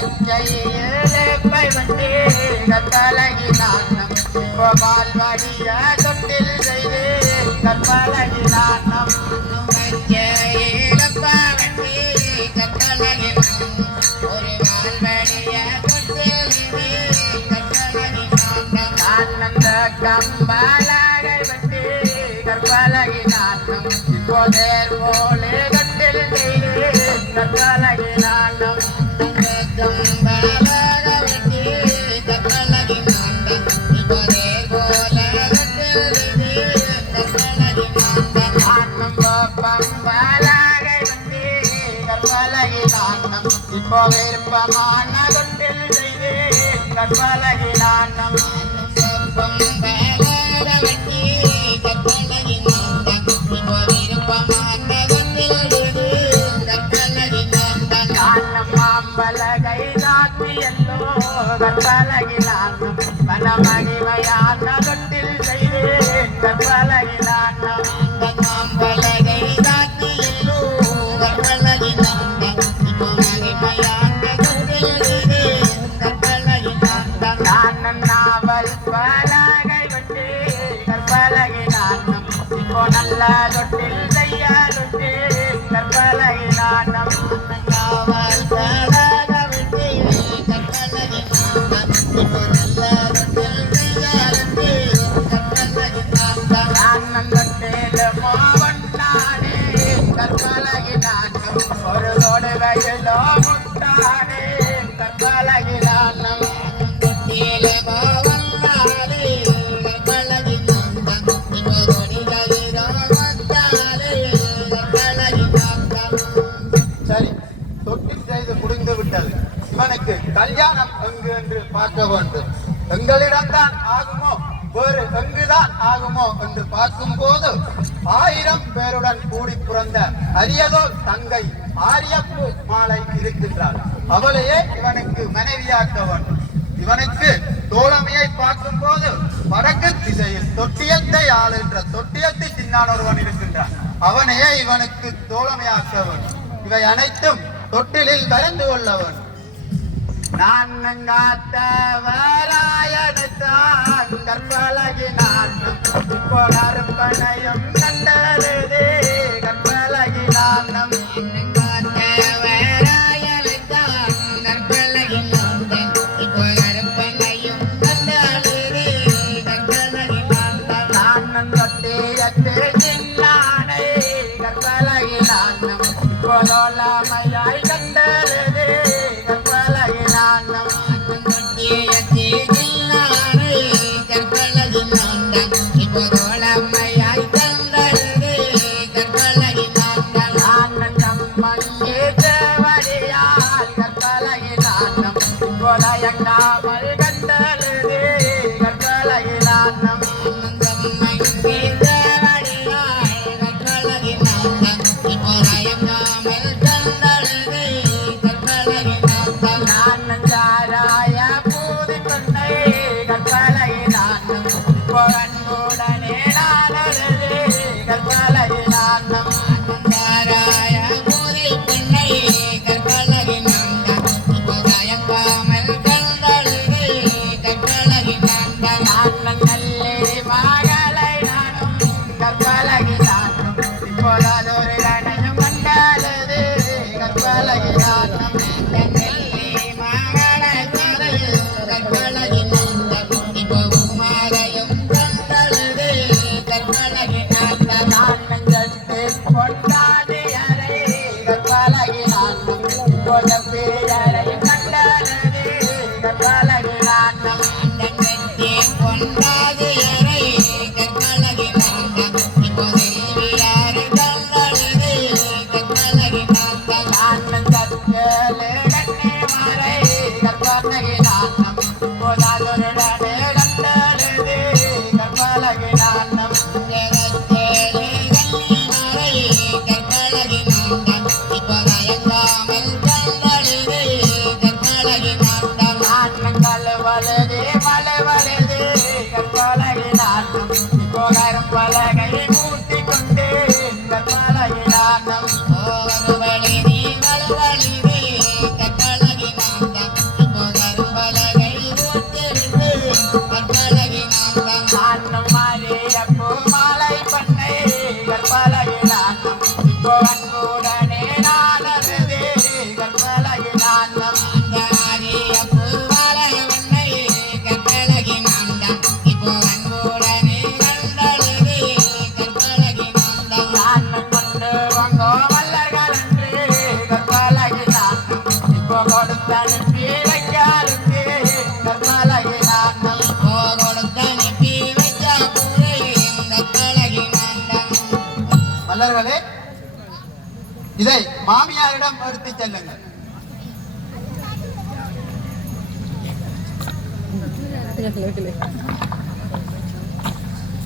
கச்சையிலே வண்டி கற்பழகி நாட்டம் பால்வாடிய தொட்டில் செய்து கற்பழகி நாட்டம் கச்சையிலப்பா வண்டி கற்பழகி ஒரு பால்வாடிய தொட்டில் செய்து கற்பழகி நாட்டம் ஆனந்த கம்பலாகை வண்டி கற்பழகி நாட்டம் இப்போதேர் போலே தொட்டில் செய்து கற்பழகி நாட்டம் இப்போ விருப்பமான தொட்டில் செய்து கற்பழகி நாட்டம் மாம்பலகை நாட்டி எல்லோ கற்பழகி நாட்டம் மனமணிமையான தொட்டில் செய்து கற்பழகி நாட்டம் மாம்பலகை நாட்டி எல்லோ கற்பழகி நாட்டம் நாவல் பலகை வண்டி கற்பழகி நாட்டம் இப்போ நல்ல தொட்டில் செய்ய தொட்டி கற்பழகி நாட்டம் நாவல் பலகை வண்டி கற்பழகி நாட்டம் இப்போ நல்ல தொட்டில் செய்ய தொட்டி கற்பழகி நாட்டம் அண்ணன் தொட்டில் மாவண்டானே கற்பழகி நாட்டம் ஒரு தோடு வயலோ முட்டானே கற்பழகி நாட்டம் சரி, தொட்டில் செய்து முடிந்து விட்டது. இவனுக்கு கல்யாணம் எங்கு என்று பார்க்க வேண்டும். எங்களிடம்தான் ஆகுமோ வேறு எங்குதான் ஆகுமோ என்று பார்க்கும் போது 1000 பேருடன் கூடி பிறந்த அரியதோ தங்கை ஆரியப்பு மாலை இருக்கின்றார். அவளையே இவனுக்கு மனைவியாக்க வேண்டும். இவனுக்கு தோழமையை பார்க்கும் போது வடக்கு திசையில் தொட்டியத்தை ஆளுகின்ற தொட்டியத்தை சின்னான் ஒருவன் இருக்கின்றான். அவனையே இவனுக்கு தோழமையாக்க வேண்டும். இவை அனைத்தும் தொட்டிலில் கலந்து கொள்ள வேண்டும். நான் காத்தவராயனைத்தான் கற்பழகி நாட்டம் இப்போ அர்ப்பணையும் கண்டது கற்பழகி நாட்டம் கோலமையாய் கண்டது கற்பழகி நாட்டம் கற்பழகி நாட்டம் இப்போ கோலமையாய் கண்டது கற்பழகி நாட்டம் ஆனந்தம் மங்கே தேவடியால் கற்பழகி நாட்டம் கோலயங்காமல் கண்டது கற்பழகி நாட்டம் ஆனந்தம் மங்கே தேவடியால் கற்பழகி நாட்டம் இப்போ உடனே நானது கற்பழகி நாட்டம் பூரி பெண்ணை கற்பழகி நாட்டம் இப்போ தயங்காமல் கண்டது கற்பழகி நாட்டம் நாட்டம் நல்லே மகளை நானும் கற்பழகி நாட்டம் இப்போதொரு கணையும் கண்டது கற்பழகி நாட்டம் நல்லே மகளை கற்பழகி நாட்டம் இப்போ கொண்டாடி அறை கற்பழகி நாட்டம் பேரை கண்டது கற்பழகி நாட்டம் கொண்டாடி அறை கற்பழகி நாட்டம் இப்போது கண்டது கற்பழகி நாட்டம் ஆனந்த கற்கலே கண்ணே மாறை கற்பழகி நாட்டம் இப்போதாதொரு கண்டது கற்பழகி நாட்டம் கற்பழகி நாட்டம் இப்போ தயங்காமல் கண்டது அன்புடனே நான் அழுதே கற்பழகி நான் அந்த அரிய பூவால உன்னை கற்பழகி நான் தான் இப்போ அன்புடனே கண்டழுதே கற்பழகி நான் தான் கொண்டு வங்கோ மல்லர்கள் என்று கற்பழகி நான் இப்போ கொடுத்தனுப்பி வைக்காருக்கே கற்பழகி நான் இப்போ கொடுத்தனுப்பி வைக்க பூரே கற்பழகி நான் தான். மல்லர்களே, இதை மாமியாரிடம் எடுத்துச் செல்லுங்கள். இல்லை